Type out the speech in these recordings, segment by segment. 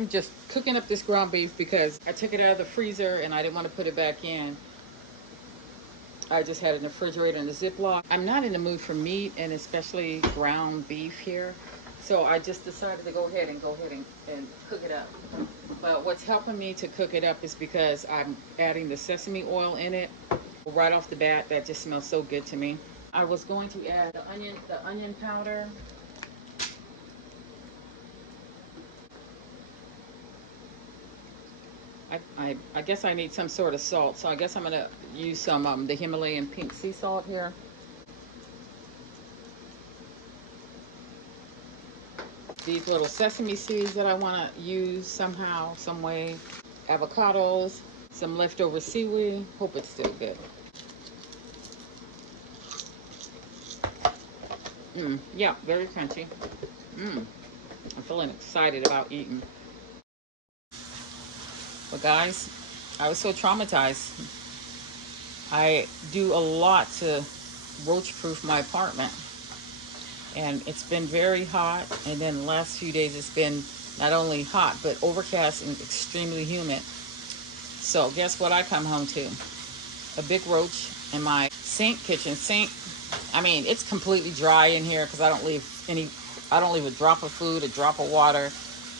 I'm just cooking up this ground beef because I took it out of the freezer and I didn't want to put it back in. I just had it in the refrigerator in a Ziploc. I'm not in the mood for meat and especially ground beef here. So I just decided to go ahead and cook it up. But what's helping me to cook it up is because I'm adding the sesame oil in it. Right off the bat, that just smells so good to me. I was going to add the onion powder. I guess I need some sort of salt, so I guess I'm gonna use some the Himalayan pink sea salt here. These little sesame seeds that I want to use somehow, some way. Avocados, some leftover seaweed. Hope it's still good. Yeah, very crunchy. I'm feeling excited about eating. But guys, I was so traumatized. I do a lot to roach proof my apartment. And it's been very hot. And then the last few days it's been not only hot, but overcast and extremely humid. So guess what I come home to? A big roach in my kitchen sink. I mean, it's completely dry in here because I don't leave a drop of food, a drop of water,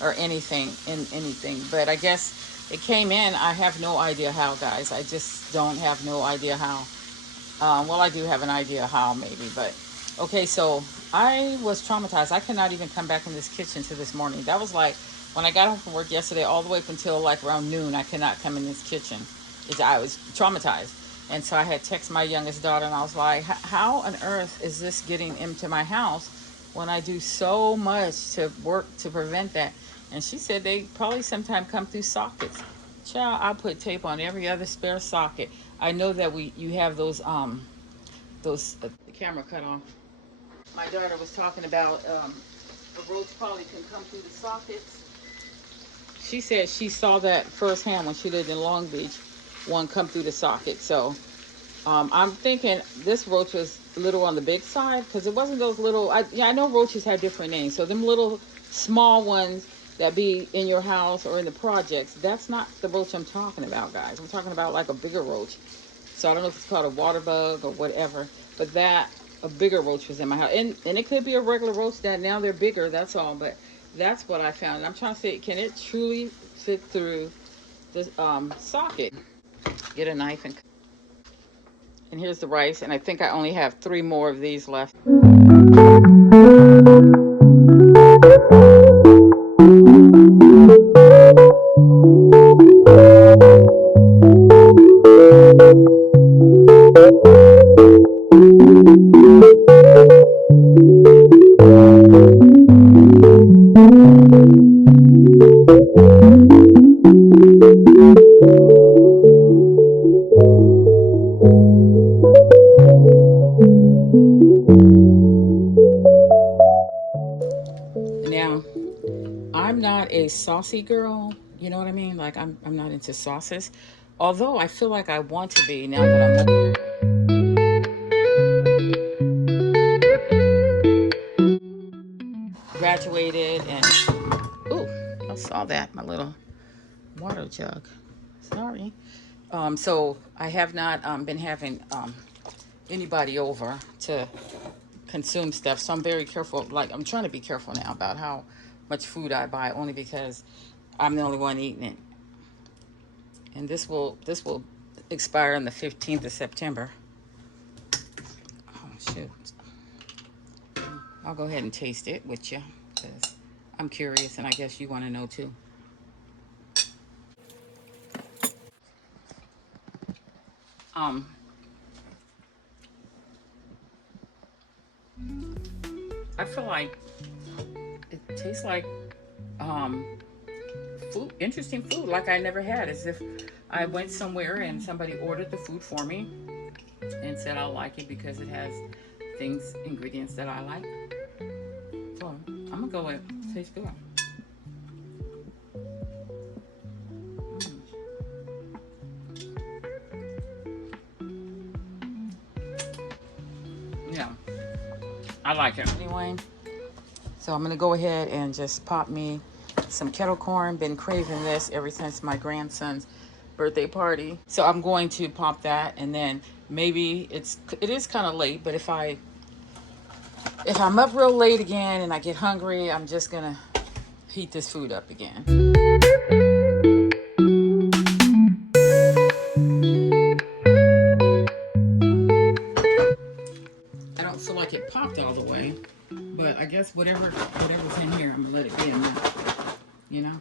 or anything in anything. But I guess it came in. I have no idea how, guys. I just don't have no idea how. Well, I do have an idea how, maybe, but okay. So I was traumatized. I could not even come back in this kitchen to this morning. That was like when I got home from work yesterday, all the way up until like around noon. I could not come in this kitchen. I was traumatized. And so I had texted my youngest daughter and I was like, how on earth is this getting into my house when I do so much to work to prevent that? And she said they probably sometime come through sockets. Child, I put tape on every other spare socket. I know that you have the camera cut off. My daughter was talking about the roach probably can come through the sockets. She said she saw that firsthand when she lived in Long Beach, one come through the socket. So I'm thinking this roach was a little on the big side because it wasn't those little. I know roaches have different names. So them little small ones that be in your house or in the projects, that's not the roach I'm talking about, guys. I'm talking about like a bigger roach. So I don't know if it's called a water bug or whatever, but a bigger roach was in my house, and it could be a regular roach that now they're bigger. That's all, but that's what I found. I'm trying to say, can it truly fit through the socket? Get a knife and here's the rice, and I think I only have 3 more of these left. Now, I'm not a saucy girl, you know what I mean? Like I'm not into sauces. Although I feel like I want to be now that I'm graduated and ooh, I saw that, my little water jug. Sorry. So I have not been having anybody over to consume stuff. So I'm very careful. Like I'm trying to be careful now about how much food I buy, only because I'm the only one eating it. And this will expire on the 15th of September. Oh shoot! I'll go ahead and taste it with you because I'm curious, and I guess you want to know too. Um, I feel like it tastes like um food, interesting food, like I never had, as if I went somewhere and somebody ordered the food for me and said I'll like it because it has ingredients that I like. So I'm gonna go with it. Tastes good. Yeah, I like it. Anyway, so I'm gonna go ahead and just pop me some kettle corn. Been craving this ever since my grandson's birthday party. So I'm going to pop that, and then maybe it is kind of late, but if I'm up real late again and I get hungry, I'm just gonna heat this food up again. I don't feel like it popped all the way, but I guess whatever's in here, I'm gonna let it be enough, you know?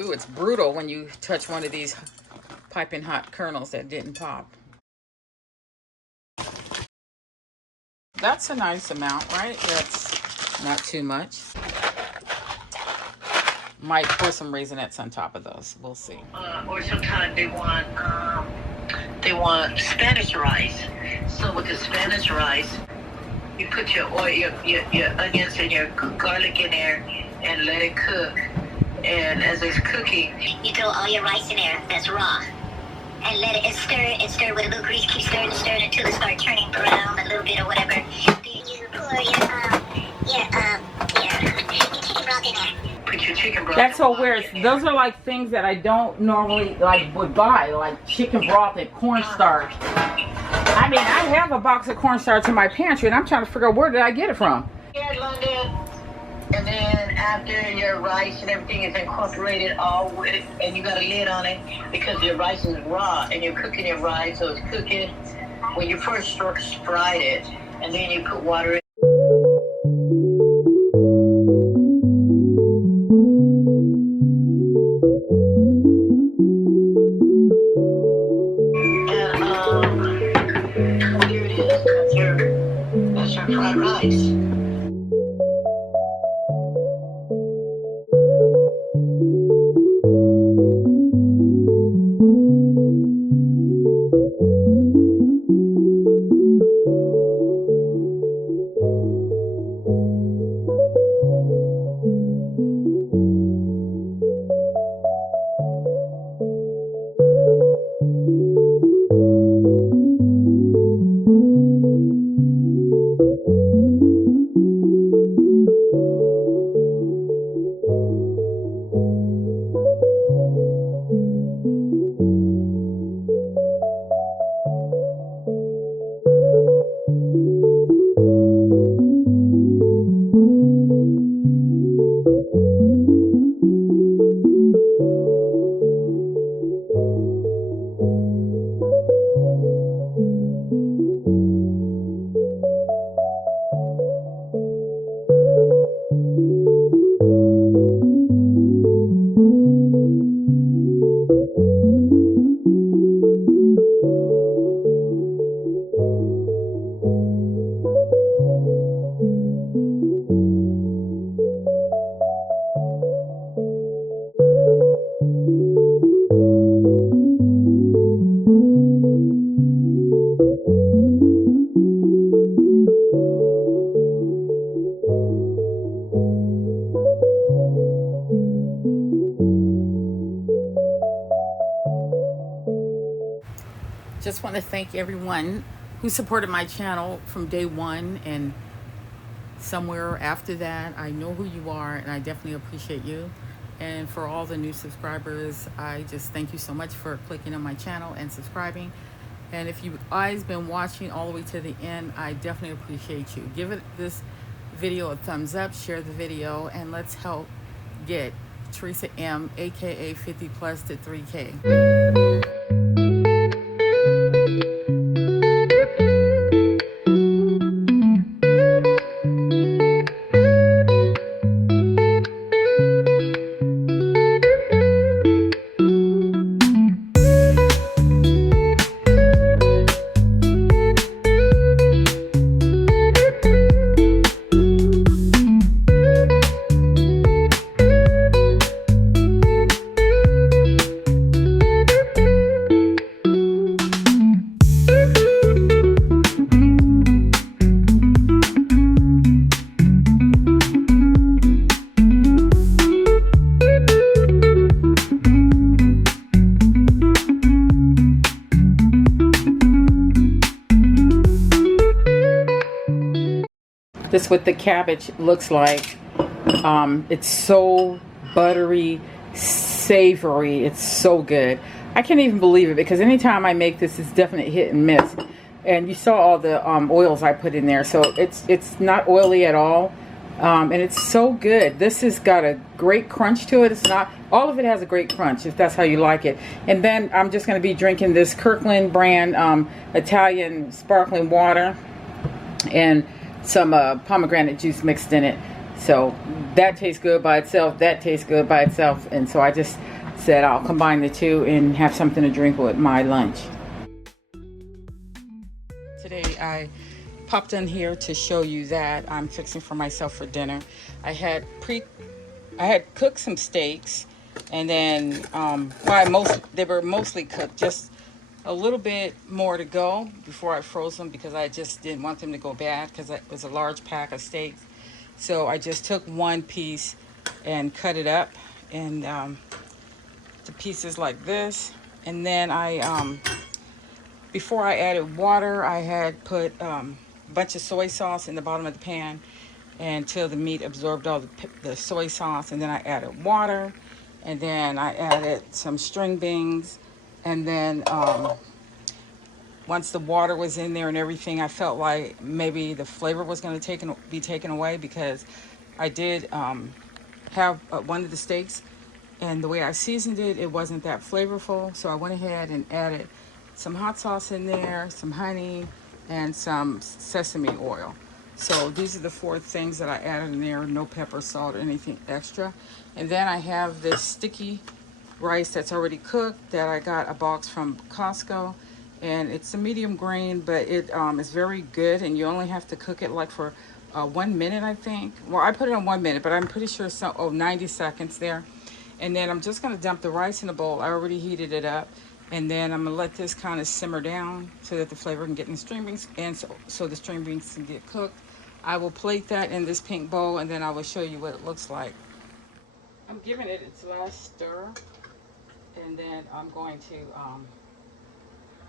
Ooh, it's brutal when you touch one of these piping hot kernels that didn't pop. That's a nice amount, right? That's not too much. Might pour some raisinets on top of those. We'll see. Or sometimes they want Spanish rice. So with the Spanish rice, you put your oil, your onions and your garlic in there and let it cook. And as it's cooking, you throw all your rice in there that's raw. And let it stir with a little grease. Keep stirring until it starts turning brown a little bit or whatever. Then you pour your chicken broth in there. Put your chicken broth. That's so weird. Those are like things that I don't normally would buy, like chicken broth and cornstarch. I mean, I have a box of cornstarch in my pantry, and I'm trying to figure out where did I get it from. Yeah, London. And then after your rice and everything is incorporated all with it, and you got a lid on it because your rice is raw and you're cooking your rice, so it's cooking when you first fried it, and then you put water in. And here it is. That's your fried rice. Just want to thank everyone who supported my channel from day one and somewhere after that. I know who you are, and I definitely appreciate you. And for all the new subscribers, I just thank you so much for clicking on my channel and subscribing. And if you've always been watching all the way to the end, I definitely appreciate you. Give this video a thumbs up, share the video, and let's help get Theresa M, aka 50 plus, to 3K. This is what the cabbage looks like. It's so buttery, savory. It's so good. I can't even believe it, because anytime I make this, it's definitely hit and miss. And you saw all the oils I put in there, so it's not oily at all. And it's so good. This has got a great crunch to it. It's not, all of it has a great crunch, if that's how you like it. And then I'm just going to be drinking this Kirkland brand Italian sparkling water and some pomegranate juice mixed in it. So that tastes good by itself. That tastes good by itself. And so I just said I'll combine the two and have something to drink with my lunch. Today I popped in here to show you that I'm fixing for myself for dinner. I had cooked some steaks, and then they were mostly cooked, just a little bit more to go before I froze them, because I just didn't want them to go bad, because it was a large pack of steaks. So I just took one piece and cut it up and to pieces like this. And then before I added water, I had put a bunch of soy sauce in the bottom of the pan until the meat absorbed all the soy sauce. And then I added water, and then I added some string beans. And then once the water was in there and everything, I felt like maybe the flavor was going to be taken away, because I did have one of the steaks, and the way I seasoned it, it wasn't that flavorful. So I went ahead and added some hot sauce in there, some honey, and some sesame oil. So these are the 4 things that I added in there. No pepper, salt, or anything extra. And then I have this sticky rice that's already cooked that I got a box from Costco. And it's a medium grain, but it is very good. And you only have to cook it like for 1 minute, I think. Well, I put it on 1 minute, but I'm pretty sure 90 seconds there. And then I'm just going to dump the rice in a bowl. I already heated it up. And then I'm going to let this kind of simmer down so that the flavor can get in the string beans, and so the string beans can get cooked. I will plate that in this pink bowl, and then I will show you what it looks like. I'm giving it its last stir, and then I'm going to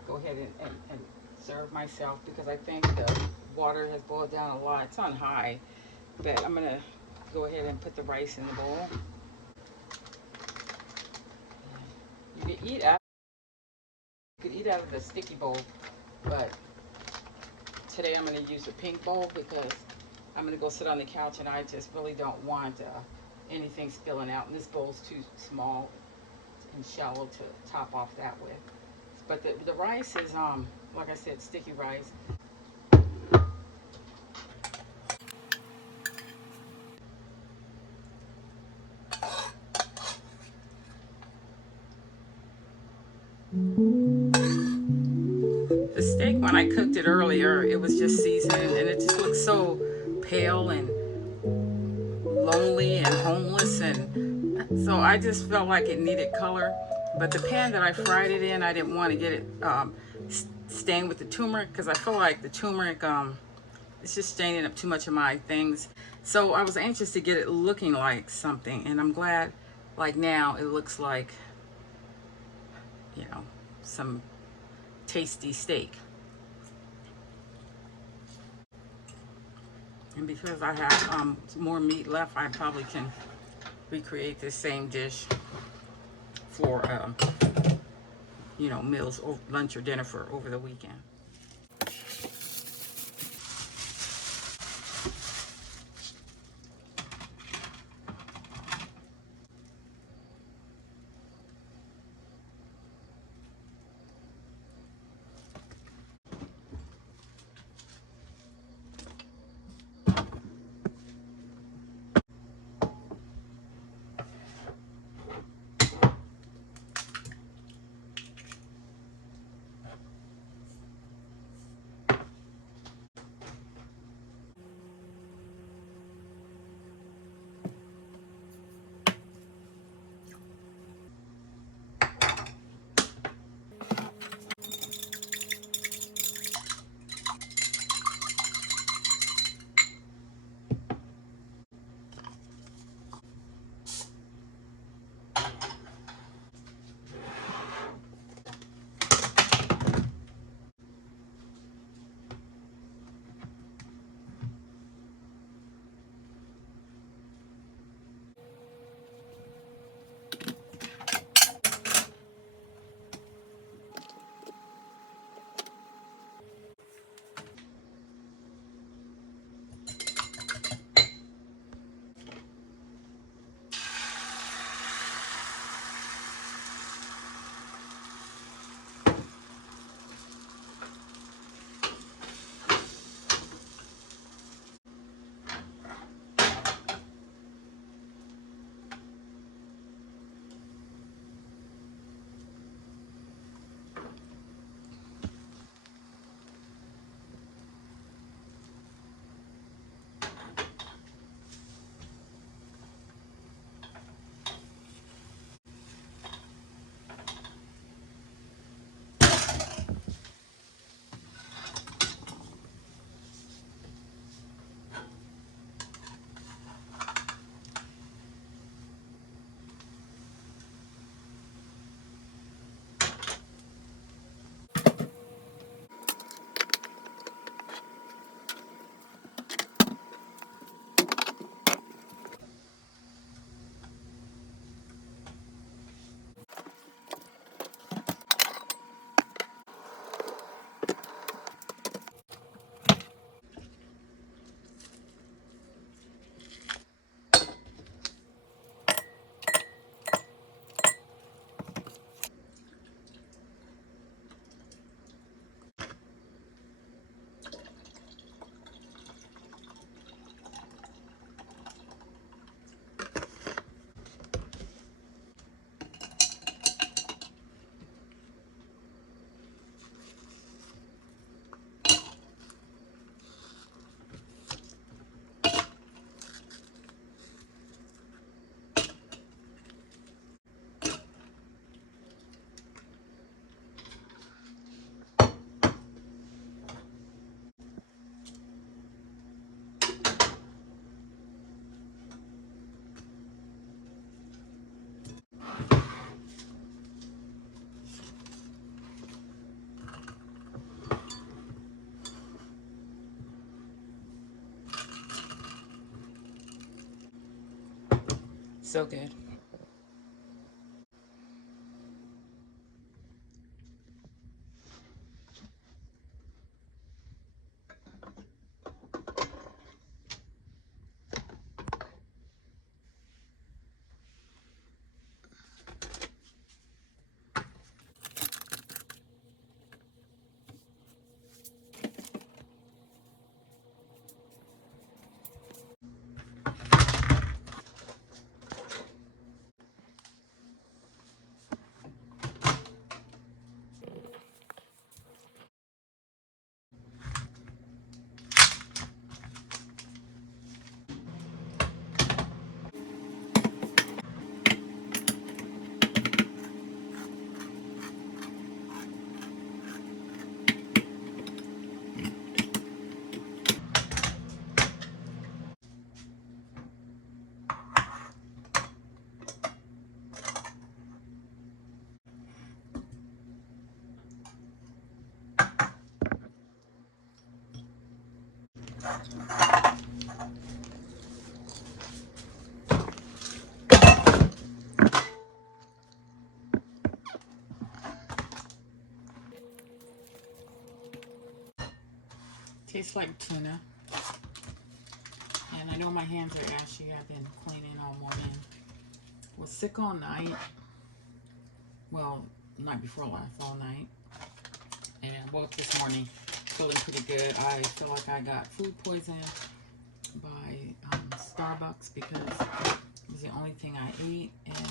go ahead and serve myself, because I think the water has boiled down a lot. It's on high, but I'm going to go ahead and put the rice in the bowl. You could eat out of the sticky bowl, but today I'm going to use a pink bowl, because I'm going to go sit on the couch, and I just really don't want anything spilling out. And this bowl's too small and shallow to top off that with. But the rice is, like I said, sticky rice. The steak, when I cooked it earlier, it was just seasoned, and it just looked so pale and lonely and homeless, and so I just felt like it needed color. But the pan that I fried it in, I didn't want to get it stained with the turmeric, because I feel like the turmeric it's just staining up too much of my things. So I was anxious to get it looking like something, and I'm glad, like now, it looks like, you know, some tasty steak. And because I have more meat left, I probably can recreate this same dish for you know, meals, or lunch or dinner for over the weekend. So good. Tastes like tuna. And I know my hands are ashy. I've been cleaning all morning. Was sick all night. Well, night before last, all night. And woke this morning feeling pretty good. I feel like I got food poisoning by Starbucks because it was the only thing I ate. And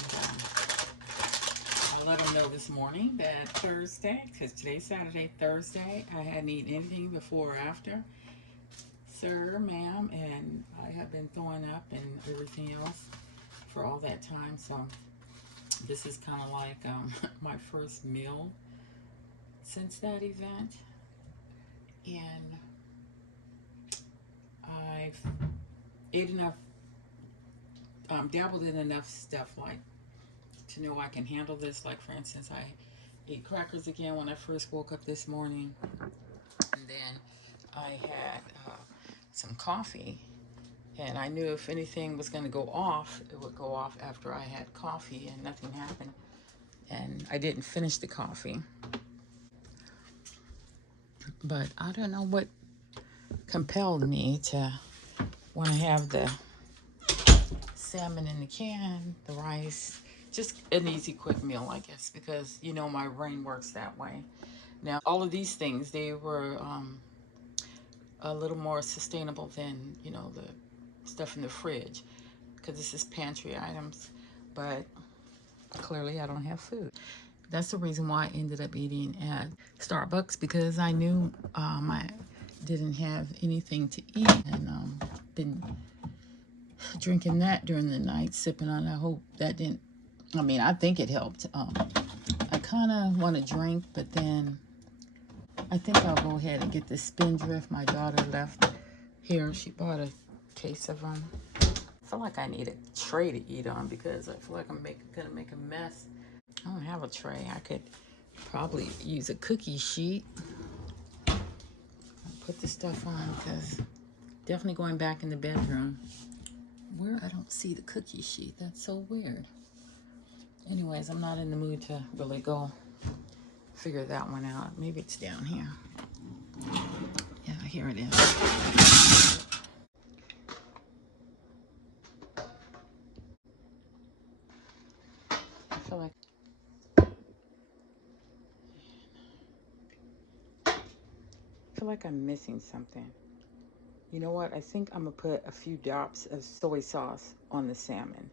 I let them know this morning that Thursday, because today's Saturday, Thursday, I hadn't eaten anything before or after. Sir, ma'am, and I have been throwing up and everything else for all that time. So this is kind of like my first meal since that event. And I've ate enough, dabbled in enough stuff like to know I can handle this. Like, for instance, I ate crackers again when I first woke up this morning. And then I had some coffee. And I knew if anything was going to go off, it would go off after I had coffee, and nothing happened. And I didn't finish the coffee. But I don't know what compelled me to want to have the salmon in the can, the rice, just an easy, quick meal, I guess, because, you know, my brain works that way. Now, all of these things, they were a little more sustainable than, you know, the stuff in the fridge, because this is pantry items. But clearly I don't have food. That's the reason why I ended up eating at Starbucks, because I knew I didn't have anything to eat, and been drinking that during the night, sipping on it. I hope that didn't, I mean, I think it helped. I kind of want to drink, but then I think I'll go ahead and get the Spindrift. My daughter left here. She bought a case of them. I feel like I need a tray to eat on because I feel like I'm gonna make a mess. I don't have a tray. I could probably use a cookie sheet. Put the stuff on because definitely going back in the bedroom. Where I don't see the cookie sheet. That's so weird. Anyways, I'm not in the mood to really go figure that one out. Maybe it's down here. Yeah, here it is. I feel like I'm missing something. You know what? I think I'm gonna put a few drops of soy sauce on the salmon.